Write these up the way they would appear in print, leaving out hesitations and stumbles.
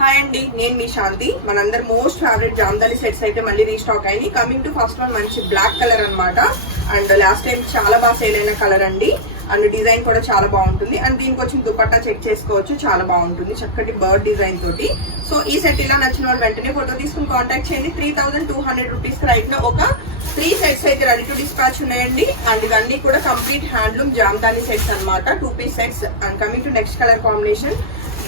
Hi అండి, నేను మీ శాంతి. మనందరి మోస్ట్ ఫేవరెట్ జామ్దాని సెట్స్ అయితే మళ్ళీ రీస్టాక్ అయ్యి. కమింగ్ టు ఫస్ట్ వన్, మంచి బ్లాక్ కలర్ అన్నమాట. అండ్ లాస్ట్ టైం చాలా బాగా సేల్ అయిన కలర్ అండి. అండ్ డిజైన్ కూడా చాలా బాగుంటుంది. అండ్ దీనికి వచ్చిన దుపట్టా చెక్ చేసుకోవచ్చు, చాలా బాగుంటుంది, చక్కటి బర్డ్ డిజైన్ తోటి. సో ఈ సెట్ ఇలా నచ్చిన వాళ్ళు వెంటనే ఫోటో తీసుకుని కాంటాక్ట్ చేయండి. 3200 రూపీస్ రైట్ లో ఒక 3 సెట్స్ అయితే రెడీ టు డిస్పాచ్ ఉన్నాయండి. అండ్ ఇవన్నీ కూడా కంప్లీట్ హ్యాండ్లూమ్ జామ్దాని సెట్స్ అన్నమాట, 2 piece sets. And coming to next colour combination,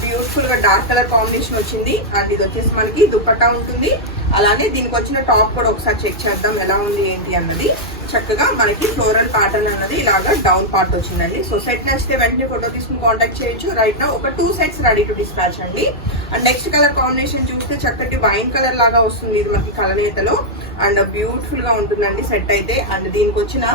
beautiful గా డార్క్ కలర్ కాంబినేషన్ వచ్చింది. అండ్ ఇది వచ్చేసి మనకి దుపట్టా ఉంటుంది. అలానే దీనికి వచ్చిన టాప్ కూడా ఒకసారి చెక్ చేద్దాం ఎలా ఉంది ఏంటి అన్నది. చక్కగా మనకి ఫ్లోరల్ ప్యాటర్న్ అన్నది ఇలాగా డౌన్ పార్ట్ వచ్చిందండి. సో సెట్ నచ్చితే వెంటనే ఫోటో తీసుకుని కాంటాక్ట్ చేయొచ్చు. రైట్ నా ఒక 2 సెట్స్ రెడీ టు డిస్పాచ్ అండి. అండ్ నెక్స్ట్ కలర్ కాంబినేషన్ చూస్తే చక్కటి వైన్ కలర్ లాగా వస్తుంది ఇది మనకి కలనేతలో. అండ్ బ్యూటిఫుల్ గా ఉంటుందండి సెట్ అయితే. అండ్ దీనికి వచ్చిన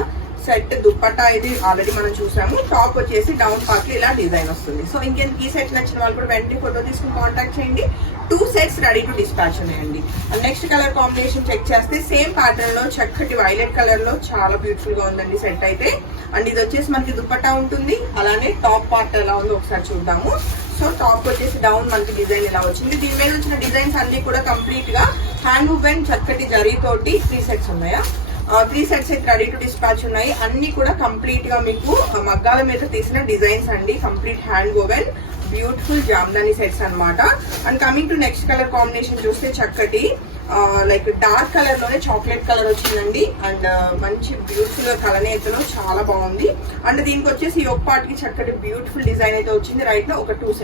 సెట్ దుపట్టా ఇది ఆల్రెడీ మనం చూసాము. టాప్ వచ్చేసి డౌన్ పార్ట్ ఇలా డిజైన్ వస్తుంది. సో ఇంకేం ఈ సెట్ నచ్చిన వాళ్ళు కూడా వెంటనే ఫోటో తీసుకుని కాంటాక్ట్ చేయండి. 2 సెట్స్ రెడీ టు డిస్పాచ్ ఉన్నాయండి. And next colour combination check చేస్తే సేమ్ ప్యాటర్న్ లో చక్కటి వైలెట్ కలర్ లో చాలా బ్యూటిఫుల్ గా ఉందండి సెట్ అయితే. అండ్ ఇది వచ్చేసి మనకి దుపట్టా ఉంటుంది. అలానే టాప్ పార్ట్ ఎలా ఉందో ఒకసారి చూద్దాము. సో టాప్ వచ్చేసి డౌన్ మనకి డిజైన్ ఇలా వచ్చింది. దీని మీద వచ్చిన డిజైన్స్ అన్ని కూడా కంప్లీట్ గా హ్యాండ్ వువెన్ చక్కటి జరీ తోటి 3 సెట్స్ ఉన్నాయా. 3 సెట్స్ అయితే రెడీ టు డిస్పాచ్ ఉన్నాయి. అన్ని కూడా కంప్లీట్ గా మీకు మగ్గాల మీద తీసిన డిజైన్స్ అండి. Complete hand woven beautiful Jamdani sets అన్నమాట. And coming to next colour combination చూస్తే చక్కటి లైక్ డార్క్ కలర్ లోనే చాక్లెట్ కలర్ వచ్చిందండి. అండ్ మంచి బ్యూటిఫుల్ కలనేతలో చాలా బాగుంది. అండ్ దీనికి వచ్చేసి యోక్ పార్ట్ కి చక్కటి బ్యూటిఫుల్ డిజైన్ అయితే వచ్చింది. రైట్ లో ఒక 2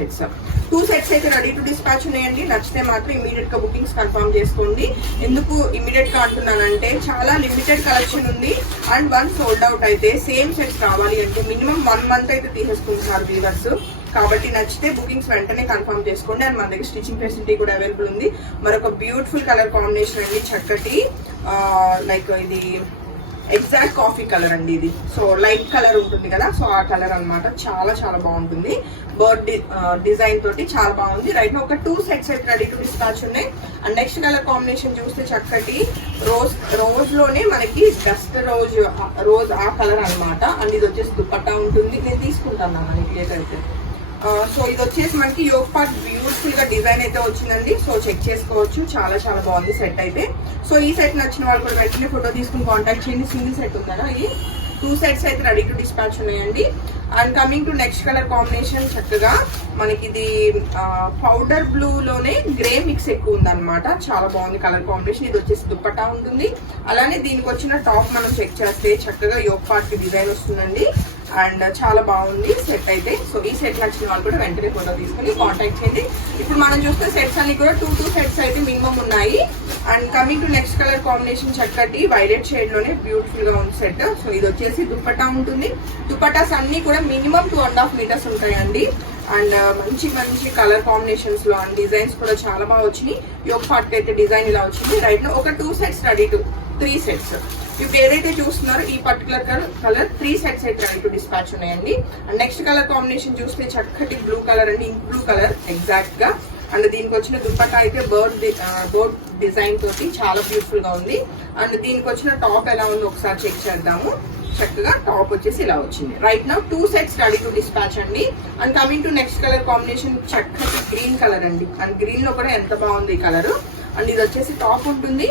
సెట్స్ అయితే రెడీ టు డిస్పాచ్ ఉన్నాయండి. నచ్చితే మాత్రం ఇమీడియట్ గా బుకింగ్స్ కన్ఫర్మ్ చేసుకోండి. ఎందుకు ఇమీడియట్ గా అంటున్నానంటే చాలా లిమిటెడ్ కలెక్షన్ ఉంది. అండ్ 1 సోల్డ్ అవుట్ అయితే సేమ్ సెట్స్ కావాలి అంటే మినిమం 1 మంత్ అయితే తీసేసుకుంటున్నారు వీవర్స్. కాబట్టి నచ్చితే బుకింగ్స్ వెంటనే కన్ఫర్మ్ చేసుకోండి. అండ్ మన దగ్గర స్టిచింగ్ ఫెసిలిటీ కూడా అవైలబుల్ ఉంది. మరొక బ్యూటిఫుల్ కలర్ కాంబినేషన్ అండి, చక్కటి లైక్ ఇది ఎగ్జాక్ట్ కాఫీ కలర్ అండి. ఇది సో లైట్ కలర్ ఉంటుంది కదా, సో ఆ కలర్ అన్నమాట. చాలా చాలా బాగుంటుంది. బర్డ్ డిజైన్ తోటి చాలా బాగుంది. రైట్ ఒక 2 సెట్స్ అయితే రెడీ టు డిస్పాచ్ ఉన్నాయి. అండ్ నెక్స్ట్ కలర్ కాంబినేషన్ చూస్తే చక్కటి రోజ్ లోనే మనకి డస్ట్ రోజ్ ఆ కలర్ అన్నమాట. అండ్ ఇది వచ్చేసి దుపట్టా ఉంటుంది. నేను తీసుకుంటాను మనకి అయితే. సో ఇది వచ్చేసి మనకి యోక్ పార్ట్ బ్యూటిఫుల్ గా డిజైన్ అయితే వచ్చిందండి. సో చెక్ చేసుకోవచ్చు, చాలా చాలా బాగుంది సెట్ అయితే. సో ఈ సెట్ నచ్చిన వాళ్ళు కూడా వెంటనే ఫోటో తీసుకుని కాంటాక్ట్ చేయండి. సింగిల్ సెట్ ఉందా, ఈ 2 సెట్స్ అయితే రెడీ టు డిస్పాచ్ ఉన్నాయండి. And coming to next colour combination, చక్కగా మనకి ఇది పౌడర్ బ్లూ లోనే గ్రే మిక్స్ ఎక్కువ ఉందన్నమాట. చాలా బాగుంది కలర్ కాంబినేషన్. ఇది వచ్చేసి దుపట్టా ఉంటుంది. అలానే దీనికి వచ్చిన టాప్ మనం చెక్ చేస్తే చక్కగా యోక్ పార్ట్ కి డిజైన్ వస్తుందండి. అండ్ చాలా బాగుంది సెట్ అయితే. సో ఈ సెట్ నచ్చిన వాళ్ళు కూడా వెంటనే ఫోటో తీసుకుని కాంటాక్ట్ చేయండి. ఇప్పుడు మనం చూస్తే సెట్స్ అన్ని కూడా 2 సెట్స్ అయితే మినిమం ఉన్నాయి. And coming to next colour combination, చక్కటి వైలెట్ షేడ్ లోనే బ్యూటిఫుల్ గా ఉంది సెట్. సో ఇది వచ్చేసి దుపట్టా ఉంటుంది. దుపట్టాస్ అన్ని కూడా మినిమం 2.5 మీటర్స్ ఉంటాయండి. అండ్ మంచి మంచి కలర్ కాంబినేషన్స్ లో అండ్ డిజైన్స్ కూడా చాలా బాగా వచ్చినాయి. యోక్ పార్ట్ అయితే డిజైన్ ఇలా వచ్చింది. రైట్ లో ఒక 2 సెట్స్ రెడీ టు 3 సెట్స్. ఇప్పుడు ఏదైతే చూస్తున్నారో ఈ పర్టికులర్ కలర్ 3 సెట్స్ అయితే రెడీ టు డిస్పాచ్ ఉన్నాయండి. అండ్ నెక్స్ట్ కలర్ కాంబినేషన్ చూస్తే చక్కటి బ్లూ కలర్ అండి, ఇంక్ బ్లూ కలర్ ఎగ్జాక్ట్ గా. అండ్ దీనికి వచ్చిన దుపట్టా అయితే బర్డ్ డిజైన్ తోటి చాలా బ్యూటిఫుల్ గా ఉంది. అండ్ దీనికి వచ్చిన టాప్ ఎలా ఉందో ఒకసారి చెక్ చేద్దాము. చక్కగా టాప్ వచ్చేసి ఇలా వచ్చింది. రైట్ నా 2 సెట్స్ రెడీ టు డిస్పాచ్ అండి. And coming to next colour combination, చక్కటి గ్రీన్ కలర్ అండి. అండ్ గ్రీన్ లో కూడా ఎంత బాగుంది ఈ కలర్. అండ్ ఇది వచ్చేసి టాప్ ఉంటుంది,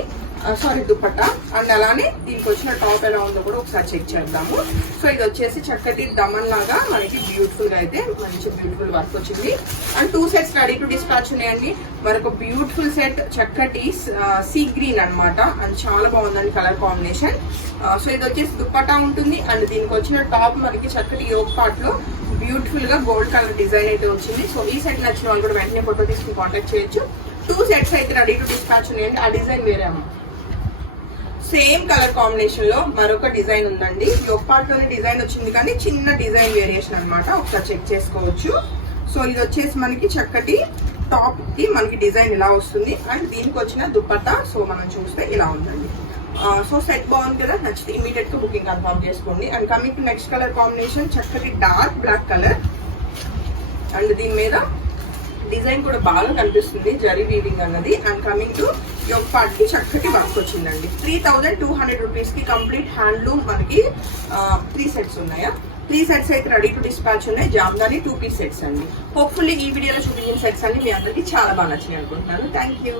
సారీ దుపట్టా. అండ్ అలానే దీనికి వచ్చిన టాప్ ఎలా ఉందో కూడా ఒకసారి చెక్ చేద్దాము. సో ఇది వచ్చేసి చక్కటి దమన్ లాగా మనకి బ్యూటిఫుల్ గా అయితే మంచి బ్యూటిఫుల్ వర్క్ వచ్చింది. And 2 sets ready to dispatch ఉన్నాయండి. మరొక బ్యూటిఫుల్ సెట్ చక్కటి సీ గ్రీన్ అన్నమాట. అండ్ చాలా బాగుందండి కలర్ కాంబినేషన్. సో ఇది వచ్చేసి దుపట్టా ఉంటుంది. అండ్ దీనికి వచ్చిన టాప్ మనకి చక్కటి యోక్ పార్ట్ లో బ్యూటిఫుల్ గా గోల్డ్ కలర్ డిజైన్ అయితే వచ్చింది. సో ఈ సెట్ నచ్చిన వాళ్ళు కూడా వెంటనే ఫోటో తీసుకుని కాంటాక్ట్ చేయొచ్చు. 2 సెట్స్ అయితే రెడీ టు డిస్పాచ్ ఉన్నాయండి. ఆ డిజైన్ వేరే అమ్మ. సేమ్ కలర్ కాంబినేషన్ లో మరొక డిజైన్ ఉందండి. యోక్ పార్ట్ లోనే డిజైన్ వచ్చింది కానీ చిన్న డిజైన్ వేరియేషన్ అన్నమాట. ఒకసారి చెక్ చేసుకోవచ్చు. సో ఇది వచ్చేసి మనకి చక్కటి టాప్ కి మనకి డిజైన్ ఇలా వస్తుంది. అండ్ దీనికి వచ్చిన దుపట్టా సో మనం చూస్తే ఇలా ఉందండి. సో సెట్ బాగుంది కదా, నచ్చితే ఇమీడియట్ గా బుకింగ్ కన్ఫర్మ్ చేసుకోండి. And coming to next colour combination, చక్కటి డార్క్ బ్లాక్ కలర్. అండ్ దీని మీద డిజైన్ కూడా బాగా కనిపిస్తుంది, జరీ వీవింగ్ అన్నది. And coming to yoke part కి చక్కటి వర్క్ వచ్చిందండి. 3200 రూపీస్ కి కంప్లీట్ హ్యాండ్లూమ్ మనకి 3 సెట్స్ ఉన్నాయా. 3 సెట్స్ అయితే రెడీ టు డిస్పాచ్ ఉన్నాయి. జామ్దాని 2 పీస్ సెట్స్ అండి. హోప్ఫుల్లీ ఈ వీడియోలో చూపించిన సెట్స్ అన్ని మీ అందరికి చాలా బాగా నచ్చినాయి అనుకుంటున్నాను. Thank you.